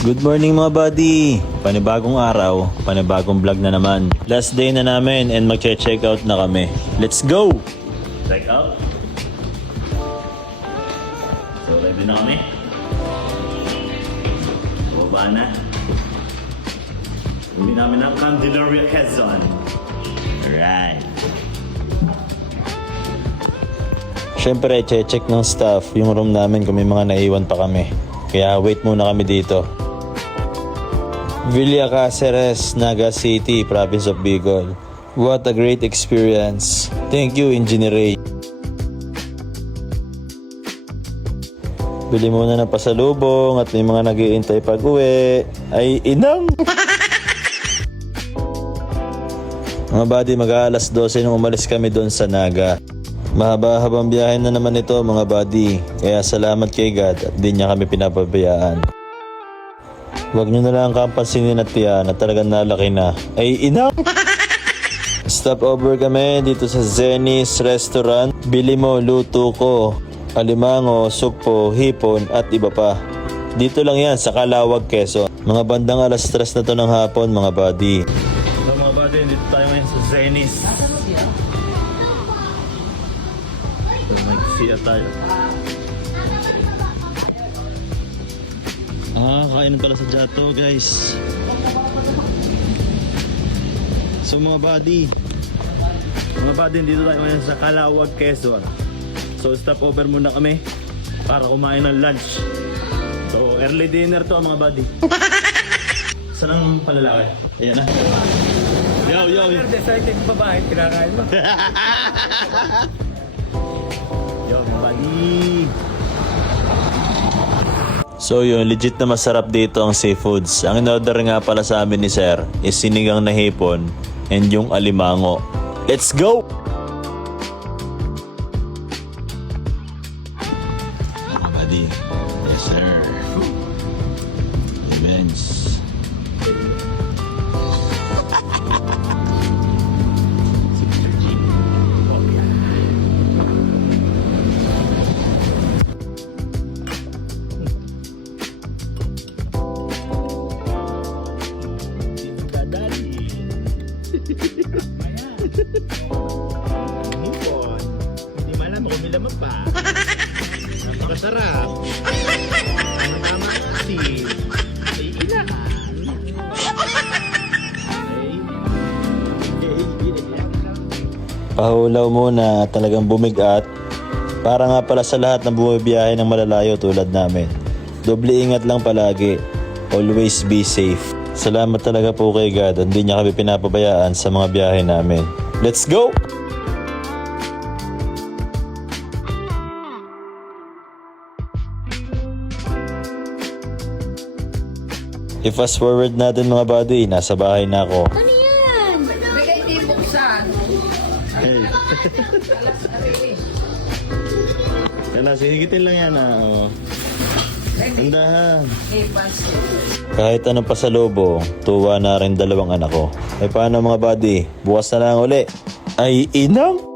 Good morning mga buddy! Panibagong araw, panibagong vlog na naman. Last day na namin and magche-check out na kami. Let's go! Check out. So ready na kami. Baba na. Uwi namin ang Candelaria, Quezon. Alright. Siyempre, check ng staff yung room namin kung may mga naiwan pa kami. Kaya wait muna kami dito. Villa Caceres, Naga City, Province of Bicol. What a great experience. Thank you, Engineer Ray. Bili muna ng pasalubong at may mga nag-iintay pag-uwi. Ay, inang! Mga buddy, mag-aalas 12 nung umalis kami doon sa Naga. Mahaba-habang biyahe na naman ito mga buddy. Kaya salamat kay God at di niya kami pinapabayaan. Huwag nyo na lang kapansinin at tiyan na talagang nalaki na. Ay, ina! Stop over kami dito sa Zenny's Restaurant. Bili mo, luto ko. Alimango, sugpo, hipon at iba pa. Dito lang yan sa Calawag, Quezon. Mga bandang alas 3 na to ng hapon mga buddy. So mga buddy, dito tayo ngayon sa Zenny's. So nag-siya tayo. Kainan pala sa Jato guys. So mga buddy, dito tayo ngayon sa Calawag, Quezon. So stop over muna kami para kumain ng lunch. So early dinner to mga buddy. Saan ang palalaki? Ayan na. Yo. Decided babae, kinakain mo. Yo mga buddy. So yun, legit na masarap dito ang seafoods. Ang in-order nga pala sa amin ni Sir is sinigang na hipon and yung alimango. Let's go! Mga buddy. Yes sir. Events. Hipon. Hindi malam kung may laman pa. Napakasarap. Tama kasi. Ay, ilahan. Pahulaw muna, talagang bumigat. Para nga pala sa lahat ng bumibiyahe ng malalayo tulad namin. Doble ingat lang palagi. Always be safe. Salamat talaga po kay God. Hindi niya kami pinapabayaan sa mga biyahe namin. Let's go! I-fast forward natin mga buddy. Nasa bahay na ako. Ano yan? Bigay di buksan. Hey. Yan, sihigitin lang yan oh. Andahan. Kahit anong pasalubong, tuwa na rin dalawang anak ko. Ay paano mga buddy? Bukas na lang uli. Ay inang!